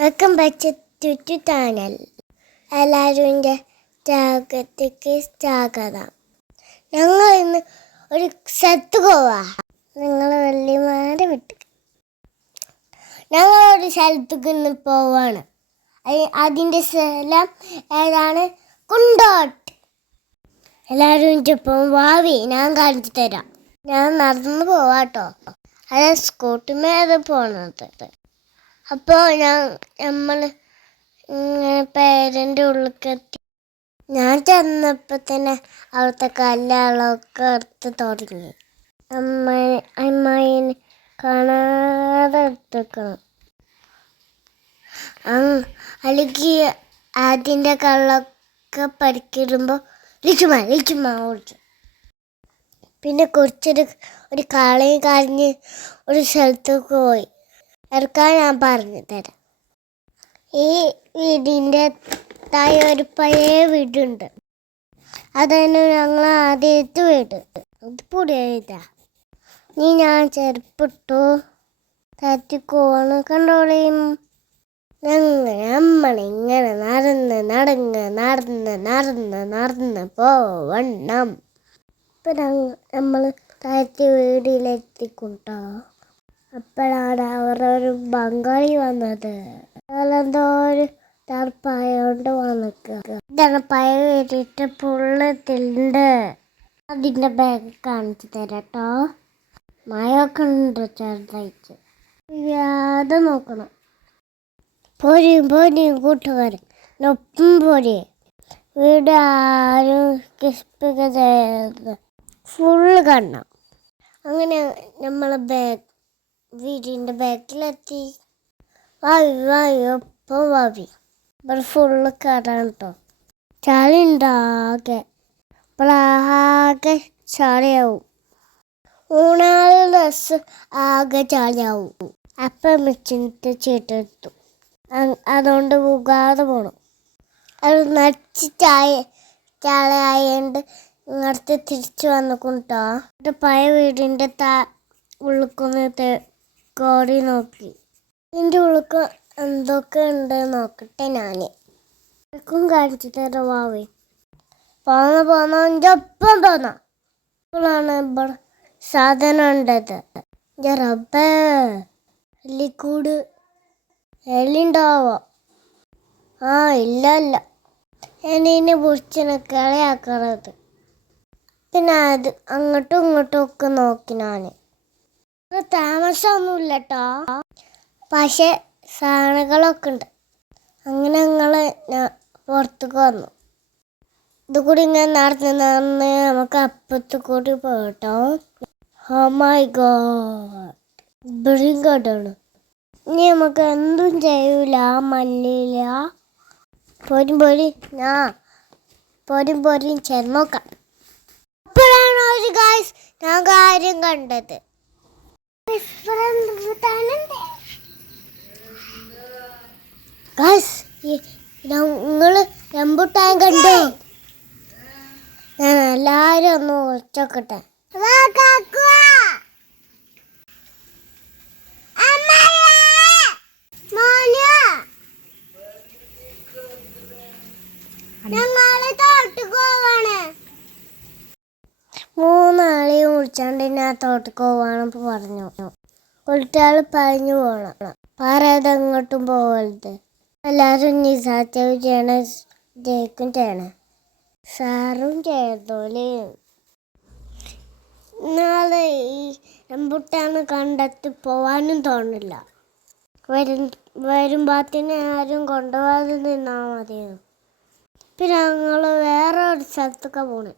Welcome back to channel. എല്ലാവരും എൻ്റെ ജാഗ്രതയ്ക്ക് സ്വാഗതം. ഞങ്ങൾ ഇന്ന് ഒരു സ്ഥലത്ത് പോവാ. നിങ്ങൾ വല്യമാരെ വിട്ട് ഞങ്ങളൊരു സ്ഥലത്തേക്ക് ഇന്ന് പോവാണ്. അതിൻ്റെ സ്ഥലം ഏതാണ്? കുണ്ടോട്ട്. എല്ലാവരും ഇപ്പം വാവി ഞാൻ കാണിച്ചു തരാം. ഞാൻ നടന്നു പോവാട്ടോ. അത് സ്കൂട്ടിമേലെ പോണത്. അപ്പോൾ നമ്മൾ പേരൻ്റെ ഉള്ളിലെത്തി. ഞാൻ ചെന്നപ്പോൾ തന്നെ അവിടുത്തെ കല്ലുകളൊക്കെ എടുത്ത് തുടങ്ങി. അമ്മായിനെ കാണാതെ എടുത്തേക്കണം. അല്ലെങ്കിൽ അതിൻ്റെ കള്ളൊക്കെ പരിക്കിടുമ്പോൾ ലിച്ചുമ്മ ഓടിച്ചു. പിന്നെ ഒരു കളയും കഴിഞ്ഞ് ഒരു സ്ഥലത്തേക്ക് പോയി. എടുക്കാൻ ഞാൻ പറഞ്ഞു തരാം. ഈ വീടിൻ്റെ താഴെ ഒരു പഴയ വീടുണ്ട്. അതായിരുന്നു ഞങ്ങൾ ആദ്യത്തെ വീട്. ഇത് പുതിയതാ. ഞാൻ ചെരുപ്പിട്ടു തറ്റിക്കോണ് കണ്ടോളയും. നമ്മളിങ്ങനെ നടന്ന് പോവണം. ഇപ്പം നമ്മൾ താഴത്തെ വീട്ടിലെത്തിക്കൊണ്ടോ. അപ്പോഴാണ് അവരൊരു ബംഗാളി വന്നത്. അതെന്തോ ഒരു തർപ്പായോണ്ട് വന്നിക്കുക. ഇതാണ് പഴയ വീട്ടിട്ട് പുള്ളത്തിലുണ്ട്. അതിൻ്റെ ബാഗ് കാണിച്ചു തരാട്ടോ. മഴയൊക്കെ ഉണ്ട് ചെറുതായിട്ട്. അത് നോക്കണം. പോരും കൂട്ടുകാരൻ ഒപ്പം പോരെ. വീട് ആരും കിസ്പിക്ക ചെയ്ത് ഫുള്ള് കാണണം. അങ്ങനെ നമ്മൾ വീടിൻ്റെ ബാക്കിലെത്തി. വാവി ഒപ്പം വാവി. ഇവിടെ ഫുള്ള് കയറാൻ കേട്ടോ. ചളി ഉണ്ടാകെ. ഇപ്പോഴാകെ ചളിയാവും. മൂന്നാല് ഡ്രസ്സ് ആകെ ചളിയാവും. അപ്പം മിച്ചിൻ്റെ ചീട്ടെടുത്തു. അതുകൊണ്ട് പോകാതെ പോകണം. അത് നടിച്ച് ചളയായതുകൊണ്ട് ഇങ്ങോട്ട് തിരിച്ചു വന്നിട്ടോ. പഴയ വീടിൻ്റെ ഉള്ളിക്കൊന്ന് കോടി നോക്കി. ഇതിൻ്റെ ഉള്ളിക്ക് എന്തൊക്കെ ഉണ്ട് നോക്കട്ടെ. ഞാൻ കാണിച്ചു തരാം. വാവേ പോന്ന എൻ്റെ ഒപ്പം ഇപ്പോഴാണ് ഇവിടെ സാധനം ഉണ്ടത്. റബ്ബേ എല്ലിക്കൂട് എല്ലുണ്ടാവോ? ഇല്ല എന്നെ പൊറിച്ചിനെ കളിയാക്കണത്. പിന്നെ അത് അങ്ങോട്ടും ഇങ്ങോട്ടും ഒക്കെ നോക്കി. ഞാൻ താമസമൊന്നുമില്ല കേട്ടോ. പക്ഷെ സാധനങ്ങളൊക്കെ ഉണ്ട്. അങ്ങനെ പുറത്തേക്ക് വന്നു. ഇത് കൂടി ഇങ്ങനെ നടന്ന് നമുക്ക് അപ്പുറത്ത് കൂടി പോകട്ടോ. ഓ മൈ ഗോഡ്, ഇവിടെയും കേട്ടാണ്. ഇനി നമുക്ക് എന്തും ചെയ്യൂല. മല്ലിയില പോരും ചെന്നോക്കാം. അപ്പോഴാണ് ഒരു ഞാൻ കാര്യം കണ്ടത്. നിങ്ങൾ റംബൂട്ടാൻ കണ്ടോ? ഞാൻ എല്ലാവരും ഒന്ന് ഉറച്ചോക്കട്ടെ. മൂന്നാളെയും വിളിച്ചാണ്ട് ഞാൻ തോട്ടക്ക് പോവാണെന്ന് പറഞ്ഞു. കുട്ടികൾ പറഞ്ഞു പോകണം. പറയാതെ എങ്ങോട്ടും പോകരുത്. എല്ലാവരും നിസാച്ചവും ചെയ്യണം, ജയിക്കും ചെയ്യണം. സാറും ചെയ്തോലെ. നാളെ ഈ റംബൂട്ടാൻ കണ്ടെത്തി പോവാനും തോന്നില്ല. വരുമ്പോഴത്തേന് ആരും കൊണ്ടുപോകാതെ നിന്നാൽ മതിയോ. പിന്നെ ഞങ്ങൾ വേറെ ഒരു സ്ഥലത്തൊക്കെ പോണേ.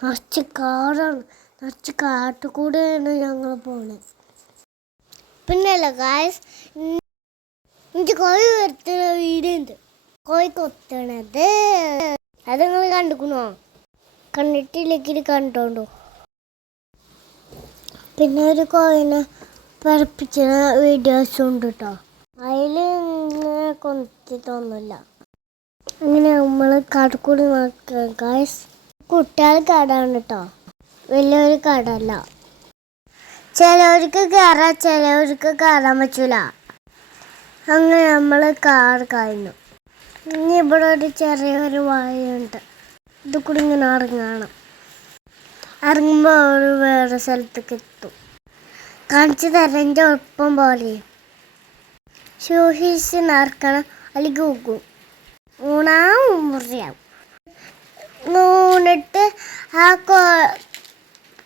നിറച്ച് കാടാണ്. നിറച്ച് കാട്ടുകൂടെയാണ് ഞങ്ങൾ പോണത്. പിന്നല്ല എനിക്ക് കോഴി വരുത്തുന്ന വീഡിയോ ഉണ്ട്. കോഴി കൊത്തണത് അത് നിങ്ങൾ കണ്ടിക്കണോ? കണ്ടിട്ടില്ലെങ്കിൽ കണ്ടോണ്ടോ. പിന്നെ ഒരു കോഴിനെ പറപ്പിച്ച വീഡിയോസും ഉണ്ട് കേട്ടോ. അതിൽ കൊത്തിട്ടൊന്നുമില്ല. അങ്ങനെ നമ്മൾ കാട്ടുകൂടി നോക്കുക. കുട്ടികൾ കടാണ് കേട്ടോ, വലിയൊരു കടല്ല. ചിലവർക്ക് കയറാൻ ചിലവർക്ക് കയറാൻ പറ്റൂല. അങ്ങനെ നമ്മൾ കാർ കഴിഞ്ഞു. ഇനി ഇവിടെ ഒരു ചെറിയൊരു വഴിയുണ്ട്. ഇത് കൂടി ഇങ്ങനെ ഇറങ്ങണം. ഇറങ്ങുമ്പോൾ ഒരു വേറെ സ്ഥലത്തേക്ക് എത്തും. കാണിച്ചു തരൻ്റെ ഒപ്പം പോലെ ഷൂഹീസ് നടക്കണം. അല്ലെങ്കിൽ ഊക്കും മുറിയാവും. ഊണിട്ട് ആ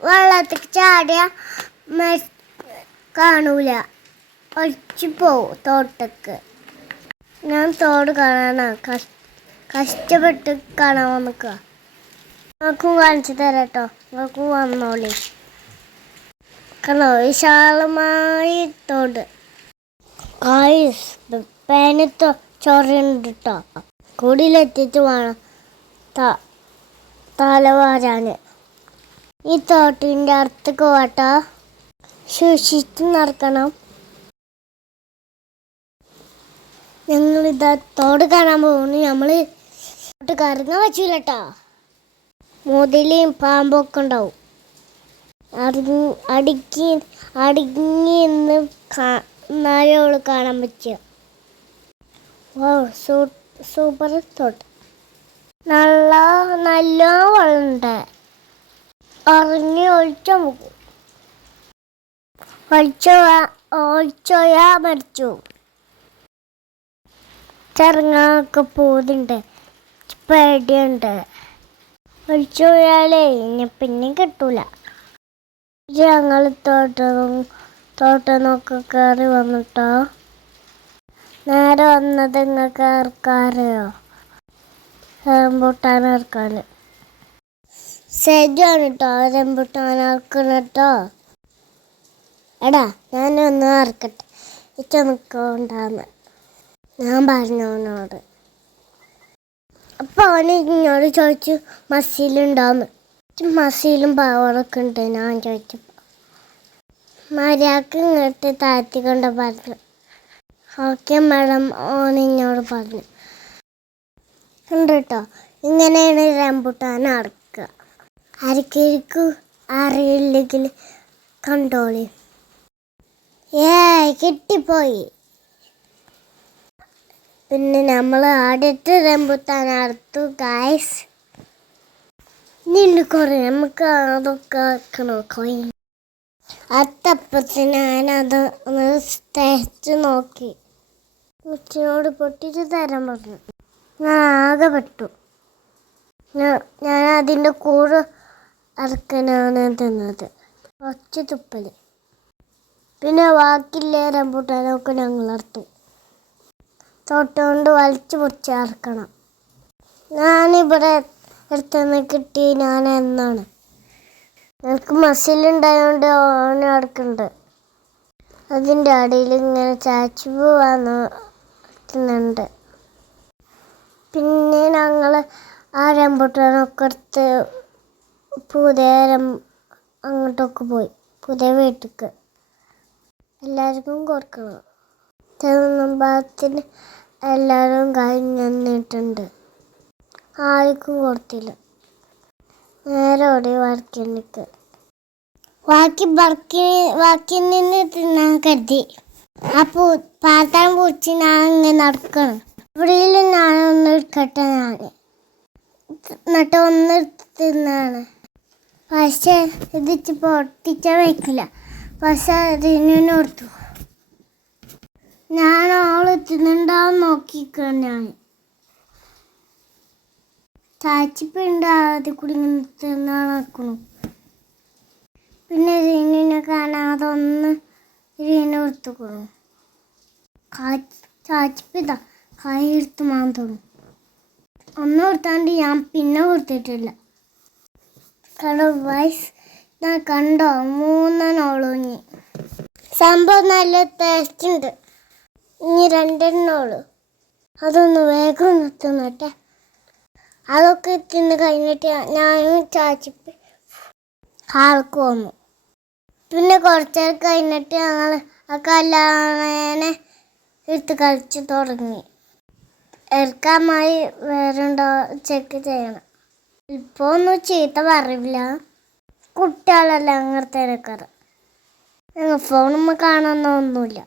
വെള്ളത്തേക്ക് ചാടിയ കാണൂല, ഒളിച്ചു പോവും തോട്ടക്ക്. ഞാൻ തോട് കാണാനാണ് കഷ്ടപ്പെട്ട് കാണാൻ വന്നിക്കുക. നിങ്ങൾക്കും കാണിച്ചു തരാം കേട്ടോ. നിങ്ങൾക്കും വന്നോളി. കണ്ടോ വിശാലമായി തോട്. പേനത്തോ ചൊറയുണ്ട് കേട്ടോ. കൂടിയിലെത്തിയിട്ട് വേണം തലവാരാൻ. ഈ തോട്ടിൻ്റെ അടുത്തേക്ക് പോട്ടോ. സൂക്ഷിച്ച് നടക്കണം. ഞങ്ങളിതാ തോട് കാണാൻ പോകുന്നു. നമ്മൾ തോട്ട് കറങ്ങാൻ പറ്റൂല കേട്ടോ. മുതലയും പാമ്പൊക്കെ ഉണ്ടാവും. അടുങ്ങി എന്ന് നാളെ കാണാൻ പറ്റുക. Super thought. നല്ല വെള്ളമുണ്ട്. ഇറങ്ങി ഒഴിച്ചാൽ പോകും. ഒഴിച്ചോയാ മരിച്ചു. ചെറുങ്ങാനൊക്കെ പോകുന്നുണ്ട്. പേടിയുണ്ട്. ഒഴിച്ചോയാലേ പിന്നെ കിട്ടൂല. ഞങ്ങൾ തോട്ടമൊക്കെ കയറി വന്നിട്ടോ. നേരെ വന്നത് നിങ്ങൾക്ക് ഇറക്കാറിയോ? റംബൂട്ടാൻ ഇറക്കാൻ. സെജാണ് കേട്ടോ റംബൂട്ടാൻ ഇറക്കണം. എടാ ഞാനൊന്ന് ഇറക്കട്ടെ, ഇച്ച നിൽക്കണ്ടാന്ന് ഞാൻ പറഞ്ഞവനോട്. അപ്പോൾ അവന് ഇങ്ങോട്ട് ചോദിച്ചു മസിലുണ്ടോന്ന്. മസിലും പവറൊക്കെ ഉണ്ട് ഞാൻ ചോദിച്ചപ്പോൾ. മര്യാദക്ക് ഇങ്ങോട്ട് താഴ്ത്തിക്കൊണ്ട് പറഞ്ഞു. ഓക്കെ മാഡം ഓനിന്നോട് പറഞ്ഞു. ഉണ്ട് കേട്ടോ. ഇങ്ങനെയാണ് റംബൂട്ടാൻ അറക്കുക. ആർക്കും അറിയില്ലെങ്കിൽ കണ്ടോളി. കിട്ടിപ്പോയി. പിന്നെ നമ്മൾ ആദ്യത്തെ റംബൂട്ടാൻ അറുത്തു ഗായ്സ്. ഇനി കുറേ നമുക്ക് അതൊക്കെ ആക്കണോ കോയി. അത്തപ്പത്തിന് ഞാനത് ഒന്ന് തേച്ച് നോക്കി. ഉച്ചയോട് പൊട്ടിച്ച് തരാൻ പറഞ്ഞു. ഞാൻ ആകെ പെട്ടു. ഞാൻ അതിൻ്റെ കൂടെ അറക്കനാണ് തിന്നത്. കുറച്ച് തുപ്പൽ. പിന്നെ ബാക്കിയില്ലേ റംബൂട്ടാനൊക്കെ ഞങ്ങൾ അറുത്തു. തോട്ടം കൊണ്ട് വലിച്ചു പൊടിച്ച് അറക്കണം. ഞാനിവിടെ എടുത്തുനിന്ന് കിട്ടി. ഞാൻ എന്നാണ് എനിക്ക് മസിലുണ്ടായതുകൊണ്ട് ഓന് അടക്കുന്നുണ്ട്. അതിൻ്റെ അടിയിൽ ഇങ്ങനെ ചാച്ചു വന്നുണ്ട്. പിന്നെ ഞങ്ങൾ ആ റംബൂട്ടാനൊക്കെ എടുത്ത് പുതിയ അങ്ങോട്ടൊക്കെ പോയി. പുതിയ വീട്ടിലേക്ക് എല്ലാവർക്കും കൊടുക്കണം. തിരുവനന്തപുരത്തിന് എല്ലാവരും കഴിഞ്ഞിട്ടുണ്ട്. ആർക്കും കൊടുത്തില്ല. നേരെ ഓടി വർക്കിനിക്ക്. ബാക്കി നിന്ന് തിന്നാൻ കരുതി. അപ്പോൾ പാത്താൻ പൂച്ചി ഞാൻ ഇങ്ങനെ നടക്കണം. ഇവിടെ ഞാനൊന്ന് എടുക്കട്ടെ. ഞാൻ എന്നിട്ട് ഒന്ന് തിന്നാണ്. പക്ഷേ ഇത് പൊട്ടിച്ച വയ്ക്കില്ല. പക്ഷെ അതിനോർത്തു ഞാൻ ഓള് തിന്നുണ്ടാവും നോക്കിക്കണം. ഞാൻ ചാച്ചിപ്പുണ്ട്. ആദ്യം കൂടി ഇങ്ങനെ തിന്നാൻ നടക്കണം. പിന്നെ റീനുവിനെ കാണാതെ ഒന്ന് റീനു എടുത്തുക്കണം. ചാച്ചിപ്പിതാ കൈ എടുത്ത് മാന്തണം. ഒന്നും കൊടുത്താണ്ട് ഞാൻ പിന്നെ കൊടുത്തിട്ടില്ല. കണ്ടോ വയസ്സ് ഞാൻ കണ്ടോ 3 ഒളുങ്ങി. സംഭവം നല്ല ടേസ്റ്റ് ഉണ്ട്. ഇനി 2 അതൊന്ന് വേഗം നിർത്തുന്നട്ടെ. അതൊക്കെ തിന്ന് കഴിഞ്ഞിട്ട് ഞാനും ചാച്ചിപ്പ് ആൾക്ക് വന്നു. പിന്നെ കുറച്ചേരം കഴിഞ്ഞിട്ട് ഞങ്ങൾ ആ കല്യാണനെ എടുത്ത് കളിച്ച് തുടങ്ങി. എടുക്കാമായി വേറുണ്ടോ ചെക്ക് ചെയ്യണം. ഇപ്പോൾ ഒന്നും ചീത്ത പറയില്ല. കുട്ടികളെല്ലാം അങ്ങനത്തെ ഞങ്ങൾ ഫോണുമ്മ കാണുന്നൊന്നുമില്ല.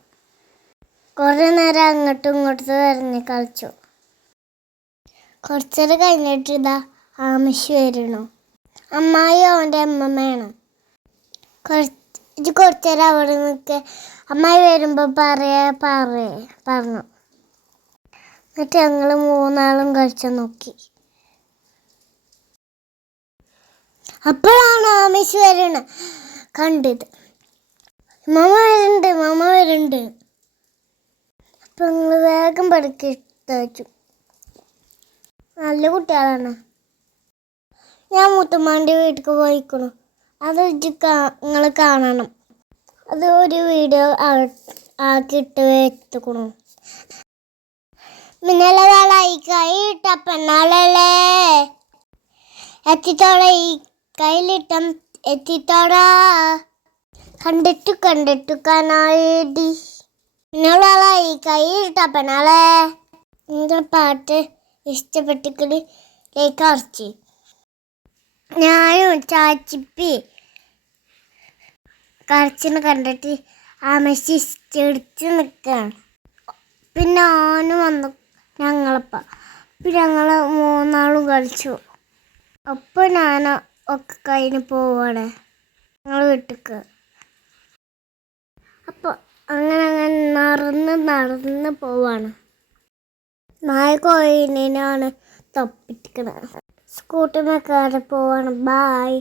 കുറേ നേരം അങ്ങോട്ടും ഇങ്ങോട്ടും ഇറങ്ങി കളിച്ചു. കുറച്ചേരം കഴിഞ്ഞിട്ട് ഇതാ ആമിഷ് വരണു. അമ്മായി അവൻ്റെ അമ്മമ്മയാണ്. കുറച്ചേരം അവിടെ നിൽക്കെ. അമ്മായി വരുമ്പോൾ പറഞ്ഞു. എന്നിട്ട് ഞങ്ങൾ മൂന്നാളും കളിച്ചു നോക്കി. അപ്പോഴാണ് ആമിഷ് കണ്ടത്. മമ്മ വരുന്നുണ്ട്. അപ്പൊ ഞങ്ങൾ വേഗം പഠിച്ചു. നല്ല കുട്ടികളാണ്. ഞാൻ മുത്തമ്മാൻ്റെ വീട്ടിലേക്ക് പോയിക്കണു. അത് നിങ്ങൾ കാണണം. അത് ഒരു വീഡിയോ ആക്കിയിട്ട് വെച്ചേക്കണു. മിന്നലെ ഈ പെണ്ണാളല്ലേ എത്തിത്തോടെ ഈ കയ്യിലിട്ട എത്തിത്തോടാ കണ്ടിട്ടു കാണാടി പിന്നെയുള്ള ഈ കയ്യിലിട്ട പെണ്ണാളെ. നിങ്ങളുടെ പാട്ട് ഇഷ്ടപ്പെട്ടിട്ട് ലൈക്ക് അടിച്ച്. ഞാനും ചാച്ചിപ്പി കരച്ചിന് കണ്ടിട്ട് ആമശിച്ചടിച്ച് നിൽക്കുകയാണ്. പിന്നെ ഓനും വന്നു ഞങ്ങളപ്പം. പിന്നെ ഞങ്ങൾ മൂന്നാളും കളിച്ചു. അപ്പോൾ ഞാൻ ഒക്കെ കഴിഞ്ഞ് പോവാണ് ഞങ്ങൾ വീട്ടിലേക്ക്. അപ്പോൾ അങ്ങനെ നടന്ന് പോവാണ്. നായ കോയിനാണ് തപ്പിട്ടിക്കണത്. സ്കൂട്ടിമേ കയറി പോവാണ്. ബായ്.